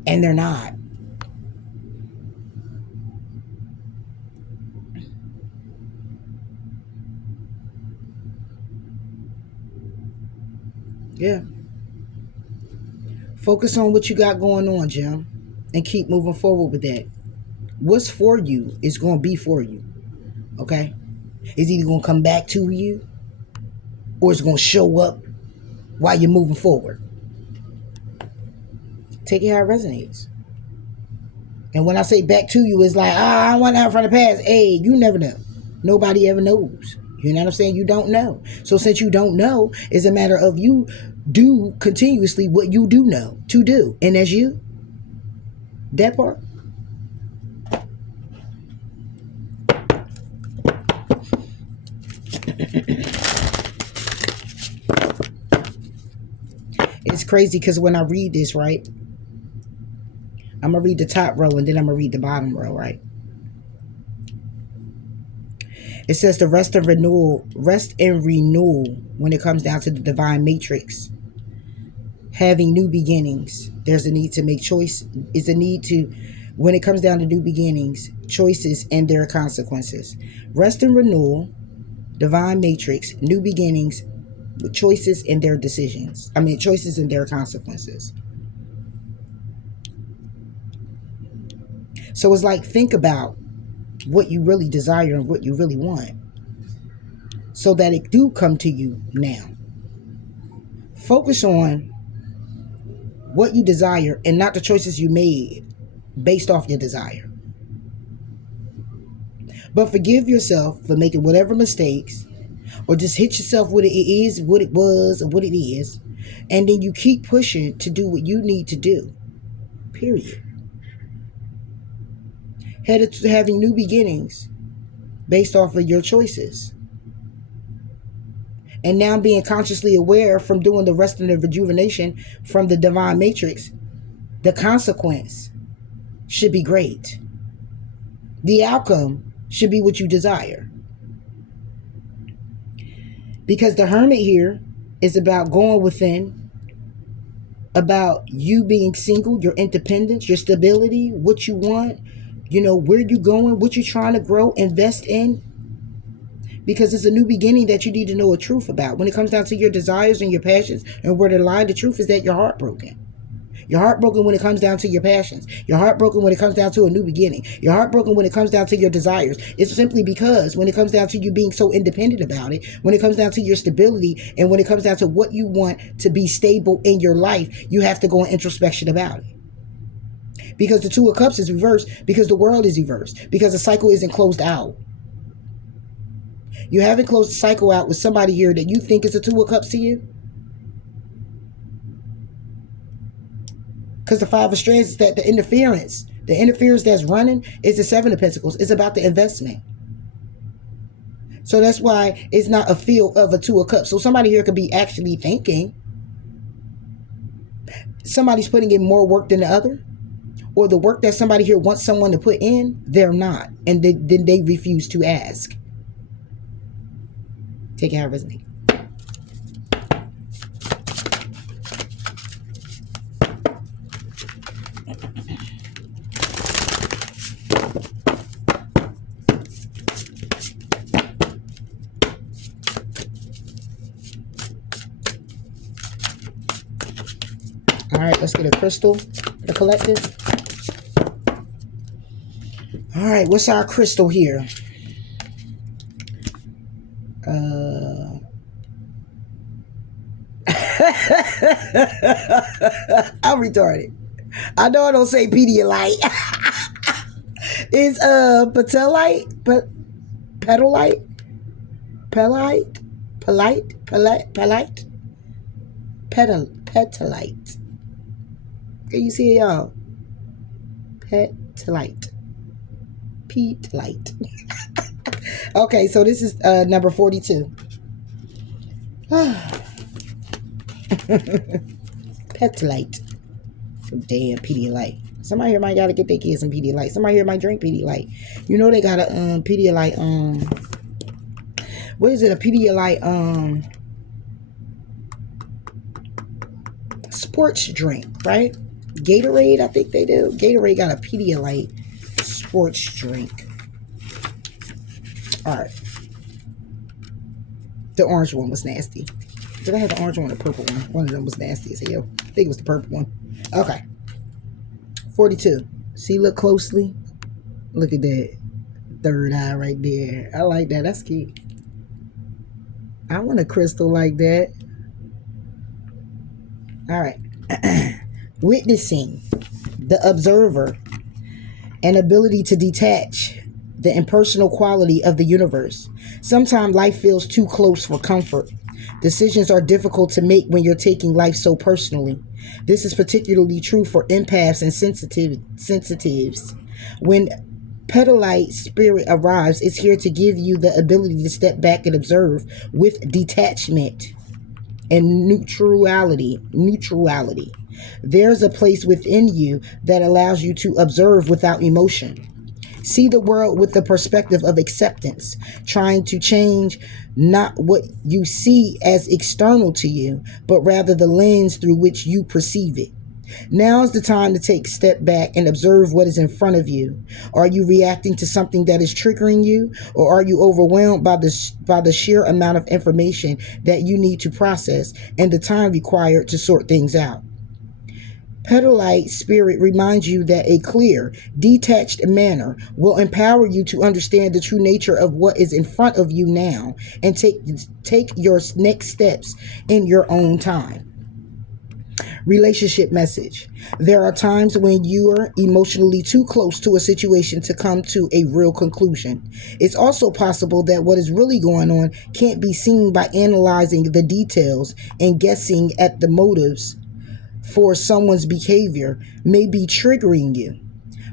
and they're not. Yeah. Focus on what you got going on, Jim, and keep moving forward with that. What's for you is going to be for you. Okay? It's either going to come back to you or it's going to show up while you're moving forward. Take it how it resonates. And when I say back to you, it's like, I want out from the past. Hey, you never know. Nobody ever knows. You know what I'm saying? You don't know. So since you don't know, it's a matter of you do continuously what you do know to do. And that's you. That part. It's crazy because when I read this, right, I'm going to read the top row and then I'm going to read the bottom row, right? It says the rest and renewal when it comes down to the divine matrix. Having new beginnings. There's a need to make choice. It's a need to, when it comes down to new beginnings, choices and their consequences. Rest and renewal, divine matrix, new beginnings, with choices and their decisions. Choices and their consequences. So it's like, think about what you really desire and what you really want so that it do come to you now. Focus on what you desire and not the choices you made based off your desire. But forgive yourself for making whatever mistakes, or just hit yourself with it is, what it was, or what it is, and then you keep pushing to do what you need to do. Period. Headed to having new beginnings based off of your choices. And now being consciously aware from doing the rest of the rejuvenation from the divine matrix, the consequence should be great. The outcome should be what you desire. Because the hermit here is about going within, about you being single, your independence, your stability, what you want, where you going, what you're trying to grow, invest in. Because it's a new beginning that you need to know a truth about. When it comes down to your desires and your passions and where to lie, the truth is that you're heartbroken. You're heartbroken when it comes down to your passions. You're heartbroken when it comes down to a new beginning. You're heartbroken when it comes down to your desires. It's simply because when it comes down to you being so independent about it, when it comes down to your stability, and when it comes down to what you want to be stable in your life, you have to go in introspection about it. Because the Two of Cups is reversed, because the world is reversed, because the cycle isn't closed out. You haven't closed the cycle out with somebody here that you think is a Two of Cups to you. Because the Five of Strands is that the interference that's running is the Seven of Pentacles. It's about the investment. So that's why it's not a feel of a Two of Cups. So somebody here could be actually thinking somebody's putting in more work than the other, or the work that somebody here wants someone to put in, they're not, and then they refuse to ask. Take it how it resonates. All right, let's get a crystal, the collective. All right, what's our crystal here? I'm retarded. I know I don't say Pedialyte. It's Petalite, but Petalite, Petalite. Can you see it, y'all? Petalite. Okay, so this is number 42. Petalite. Damn, Pedialyte. Somebody here might gotta get their kids some Pedialyte. Somebody here might drink Pedialyte. You know they got a Pedialyte what is it? A Pedialyte sports drink, right? Gatorade, I think they do. Gatorade got a Pedialyte sports drink. All right. The orange one was nasty. Did I have the orange one or the purple one? One of them was nasty as hell. I think it was the purple one. Okay. 42. See, look closely. Look at that. Third eye right there. I like that. That's cute. I want a crystal like that. All right. Witnessing, the observer, an ability to detach the impersonal quality of the universe. Sometimes life feels too close for comfort. Decisions are difficult to make when you're taking life so personally. This is particularly true for empaths and sensitives. When Petalite spirit arrives, it's here to give you the ability to step back and observe with detachment and neutrality. There's a place within you that allows you to observe without emotion. See the world with the perspective of acceptance, trying to change not what you see as external to you, but rather the lens through which you perceive it. Now is the time to take a step back and observe what is in front of you. Are you reacting to something that is triggering you, or are you overwhelmed by the sheer amount of information that you need to process and the time required to sort things out? Petalite spirit reminds you that a clear, detached manner will empower you to understand the true nature of what is in front of you now and take your next steps in your own time. Relationship message. There are times when you are emotionally too close to a situation to come to a real conclusion. It's also possible that what is really going on can't be seen by analyzing the details and guessing at the motives for someone's behavior may be triggering you.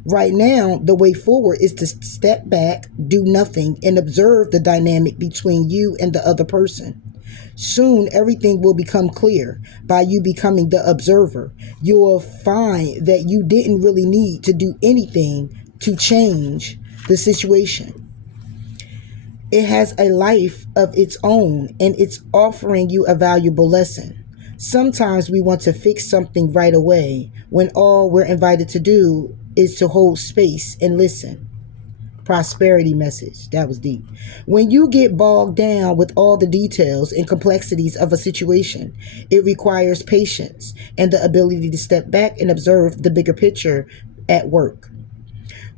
Right now, the way forward is to step back, do nothing, and observe the dynamic between you and the other person. Soon, everything will become clear by you becoming the observer. You will find that you didn't really need to do anything to change the situation. It has a life of its own and it's offering you a valuable lesson. Sometimes we want to fix something right away when all we're invited to do is to hold space and listen. Prosperity message. That was deep. When you get bogged down with all the details and complexities of a situation, it requires patience and the ability to step back and observe the bigger picture at work.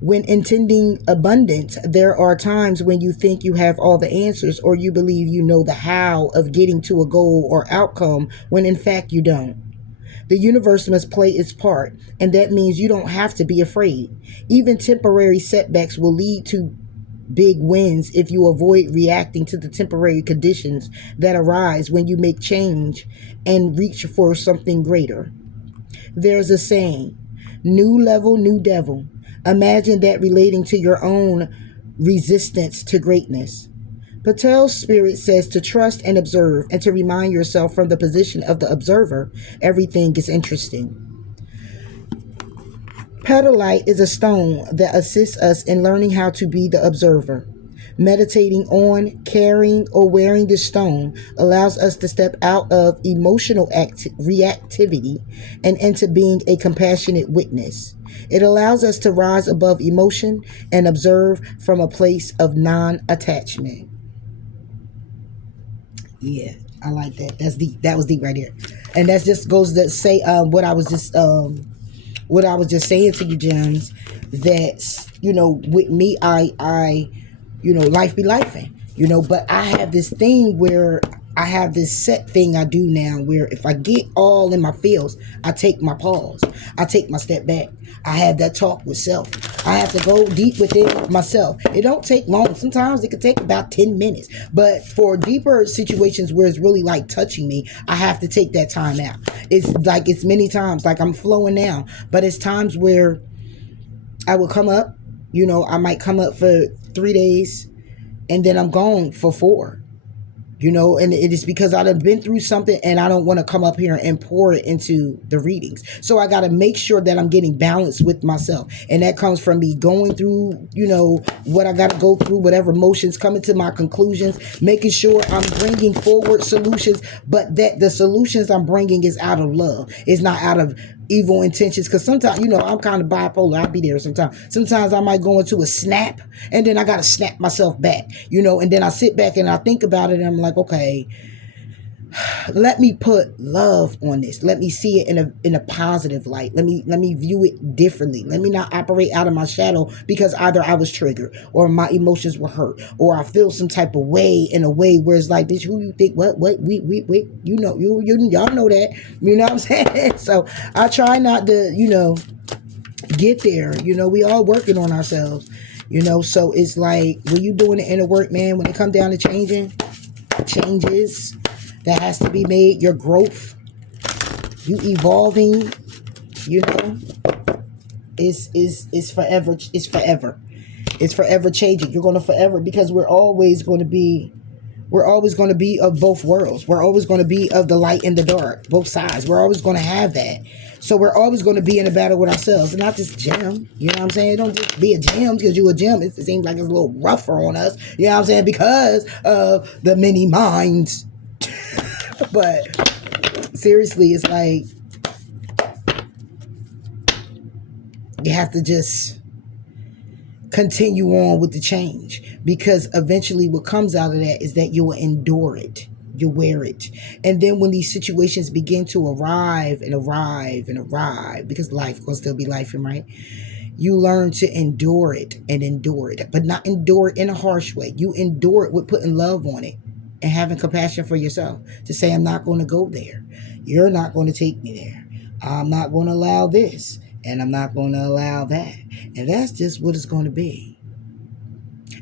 When intending abundance, there are times when you think you have all the answers or you believe you know the how of getting to a goal or outcome when in fact you don't. The universe must play its part, and that means you don't have to be afraid. Even temporary setbacks will lead to big wins if you avoid reacting to the temporary conditions that arise when you make change and reach for something greater. There's a saying, new level, new devil. Imagine that relating to your own resistance to greatness. Patel's spirit says to trust and observe and to remind yourself from the position of the observer, everything is interesting. Petalite is a stone that assists us in learning how to be the observer. Meditating on, carrying, or wearing this stone allows us to step out of emotional reactivity and into being a compassionate witness. It allows us to rise above emotion and observe from a place of non-attachment. Yeah, I like that. That's deep. That was deep right there, and that just goes to say what I was just saying to you, Gems. That with me, life be lifing, but I have this thing where I have this set thing I do now where if I get all in my feels, I take my pause. I take my step back. I have that talk with self. I have to go deep within myself. It don't take long. Sometimes it could take about 10 minutes. But for deeper situations where it's really like touching me, I have to take that time out. It's many times like I'm flowing now, but it's times where I will come up, I might come up for 3 days and then I'm gone for 4. And it is because I've been through something and I don't want to come up here and pour it into the readings. So I got to make sure that I'm getting balanced with myself. And that comes from me going through, what I got to go through, whatever emotions, coming to my conclusions, making sure I'm bringing forward solutions, but that the solutions I'm bringing is out of love. It's not out of evil intentions, because sometimes I'm kind of bipolar. I'll be there sometimes I might go into a snap and then I gotta snap myself back, and then I sit back and I think about it and I'm like, okay, let me put love on this. Let me see it in a positive light. Let me view it differently. Let me not operate out of my shadow because either I was triggered or my emotions were hurt or I feel some type of way in a way where it's like, bitch, who you think what we you know you y'all know that. You know what I'm saying? So I try not to, get there. We all working on ourselves. So it's like when you doing the inner work, man, when it come down to changes that has to be made, your growth, you evolving, is forever. It's forever changing. You're going to forever, because we're always going to be of both worlds. We're always going to be of the light and the dark, both sides. We're always going to have that. So we're always going to be in a battle with ourselves, and not just gym. You know what I'm saying? Don't just be a gym because you a gym. It seems like it's a little rougher on us. You know what I'm saying? Because of the many minds. But seriously, it's like you have to just continue on with the change, because eventually what comes out of that is that you will endure it. You wear it. And then when these situations begin to arrive, because life will still be life, right? You learn to endure it, but not endure it in a harsh way. You endure it with putting love on it and having compassion for yourself to say, I'm not going to go there. You're not going to take me there. I'm not going to allow this, and I'm not going to allow that. And that's just what it's going to be.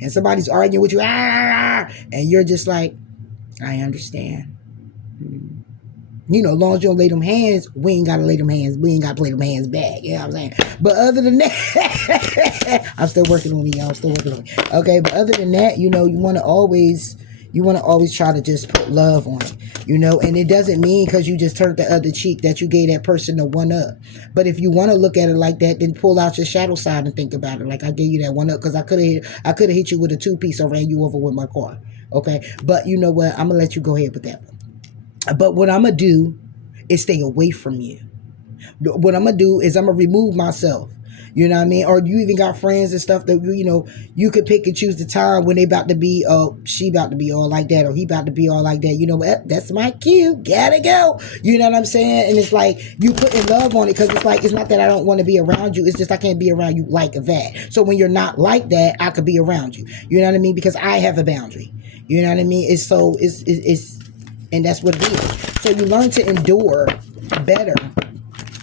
And somebody's arguing with you, and you're just like, I understand. As long as you don't lay them hands, we ain't got to lay them hands. We ain't got to play them hands back. You know what I'm saying? But other than that, I'm still working on me, y'all. Still working on me. Okay, but other than that, you want to always try to just put love on it, and it doesn't mean because you just turned the other cheek that you gave that person the one up. But if you want to look at it like that, then pull out your shadow side and think about it. Like, I gave you that one up because I could have hit you with a 2-piece or ran you over with my car. Okay, but you know what? I'm gonna let you go ahead with that one. But what I'm gonna do is stay away from you. What I'm gonna do is I'm gonna remove myself. You know what I mean? Or you even got friends and stuff that you could pick and choose the time when they about to be, she about to be all like that, or he about to be all like that. You know what? That's my cue. Gotta go. You know what I'm saying? And it's like you putting love on it, because it's like, it's not that I don't want to be around you. It's just I can't be around you like that. So when you're not like that, I could be around you. You know what I mean? Because I have a boundary. You know what I mean? It's and that's what it is. So you learn to endure better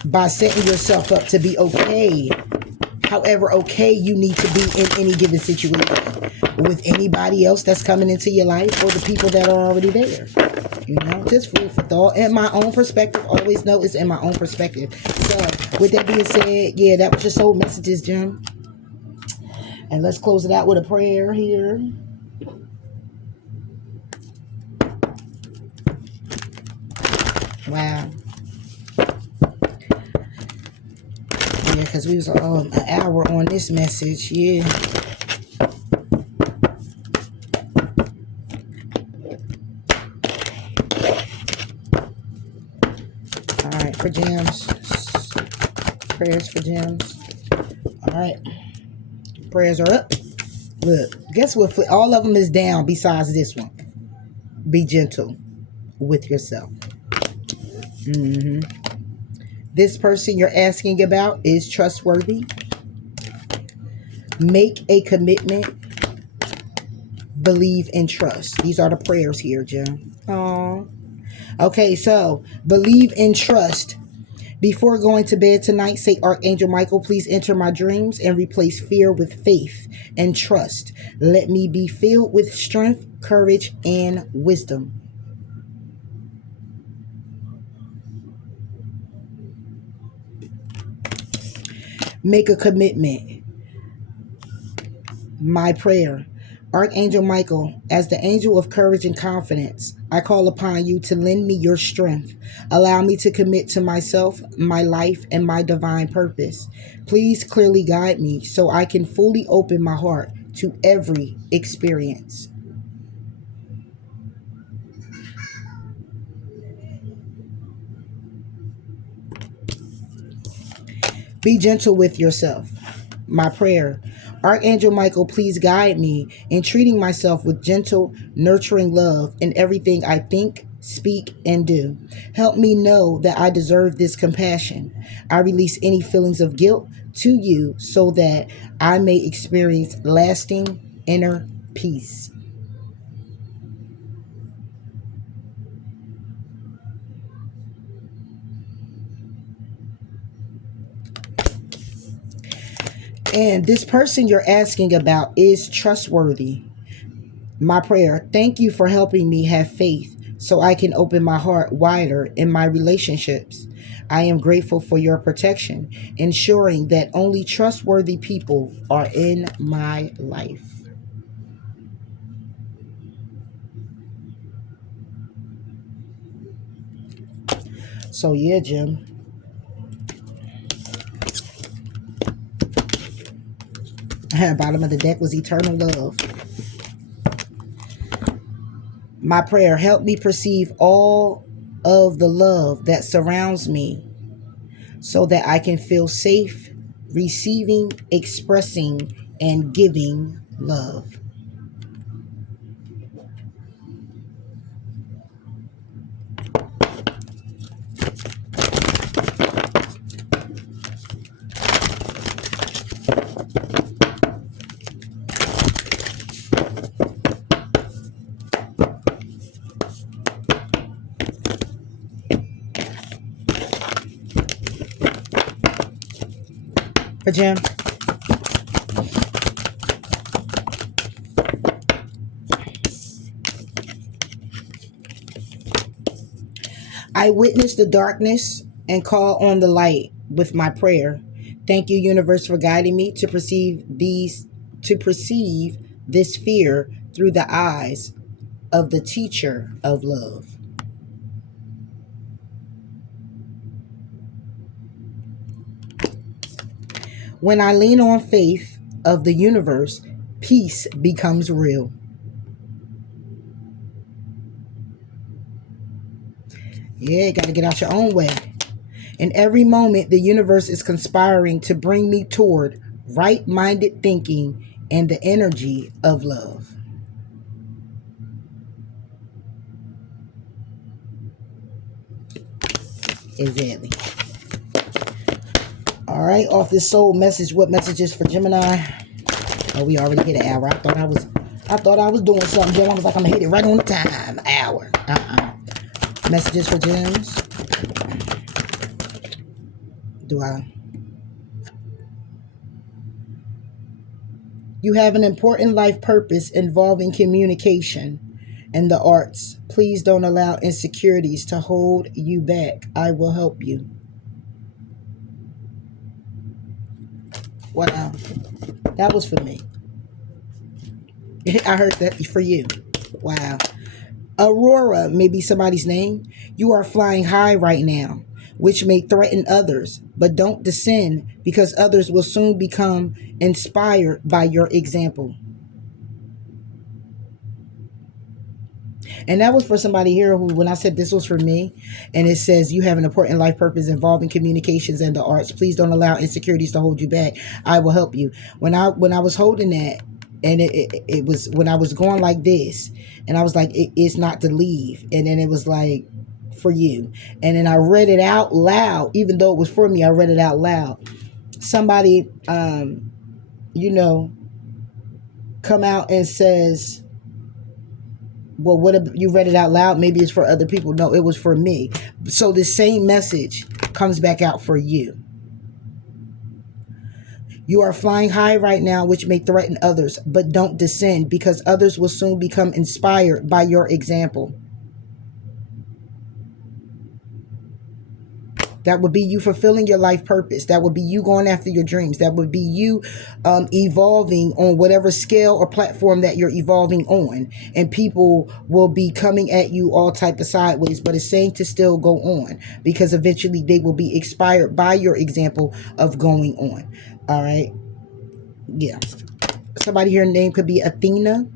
by setting yourself up to be okay, however okay you need to be in any given situation, with anybody else that's coming into your life or the people that are already there. Just food for thought. And my own perspective, always know it's in my own perspective. So with that being said, yeah, that was your soul messages, Jim. And let's close it out with a prayer here. Wow. Yeah, because we was an hour on this message. Yeah. All right, for gems. Prayers for gems. All right. Prayers are up. Look, guess what? All of them is down besides this one. Be gentle with yourself. This person you're asking about is trustworthy. Make a commitment. Believe and trust. These are the prayers here, Jim. Aww. Okay, so believe and trust. Before going to bed tonight, say, Archangel Michael, please enter my dreams and replace fear with faith and trust. Let me be filled with strength, courage, and wisdom. Make a commitment. My prayer. Archangel Michael, as the angel of courage and confidence, I call upon you to lend me your strength. Allow me to commit to myself, my life, and my divine purpose. Please clearly guide me so I can fully open my heart to every experience. Be gentle with yourself. My prayer. Archangel Michael, please guide me in treating myself with gentle, nurturing love in everything I think, speak, and do. Help me know that I deserve this compassion. I release any feelings of guilt to you so that I may experience lasting inner peace. And this person you're asking about is trustworthy. My prayer, thank you for helping me have faith so I can open my heart wider in my relationships. I am grateful for your protection, ensuring that only trustworthy people are in my life. So, yeah, Jim. Bottom of the deck was eternal love. My prayer, help me perceive all of the love that surrounds me so that I can feel safe receiving, expressing, and giving love. For Jim. I witness the darkness and call on the light with my prayer. Thank you, universe, for guiding me to perceive this fear through the eyes of the teacher of love. When I lean on faith of the universe, peace becomes real. Yeah, got to get out your own way. In every moment, the universe is conspiring to bring me toward right minded thinking and the energy of love. Exactly. All right, off this soul message. What messages for Gemini? Oh, we already hit an hour. I thought I was doing something, Jim. I was like, I'm gonna hit it right on the time. Hour. Messages for Gems. Do I? You have an important life purpose involving communication and the arts. Please don't allow insecurities to hold you back. I will help you. Wow. That was for me. I heard that for you. Wow. Aurora may be somebody's name. You are flying high right now, which may threaten others, but don't descend because others will soon become inspired by your example. And that was for somebody here who, when I said this was for me, and it says you have an important life purpose involving communications and the arts. Please don't allow insecurities to hold you back. I will help you. When I was holding that, and it was when I was going like this, and I was like, it's not to leave, and then it was like for you, and then I read it out loud, even though it was for me. I read it out loud. Somebody, you know, come out and says, well, what if you read it out loud? Maybe it's for other people. No, it was for me. So the same message comes back out for you. You are flying high right now, which may threaten others, but don't descend because others will soon become inspired by your example. That would be you fulfilling your life purpose. That would be you going after your dreams. That would be you evolving on whatever scale or platform that you're evolving on. And people will be coming at you all type of sideways, but it's saying to still go on because eventually they will be inspired by your example of going on. All right. Yeah. Somebody here name could be Athena.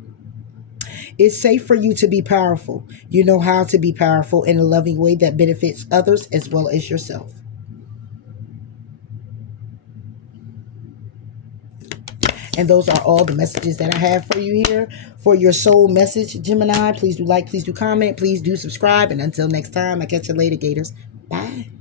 It's safe for you to be powerful. You know how to be powerful in a loving way that benefits others as well as yourself. And those are all the messages that I have for you here for your soul message, Gemini. Please do like, please do comment, please do subscribe. And until next time, I catch you later, Gators. Bye.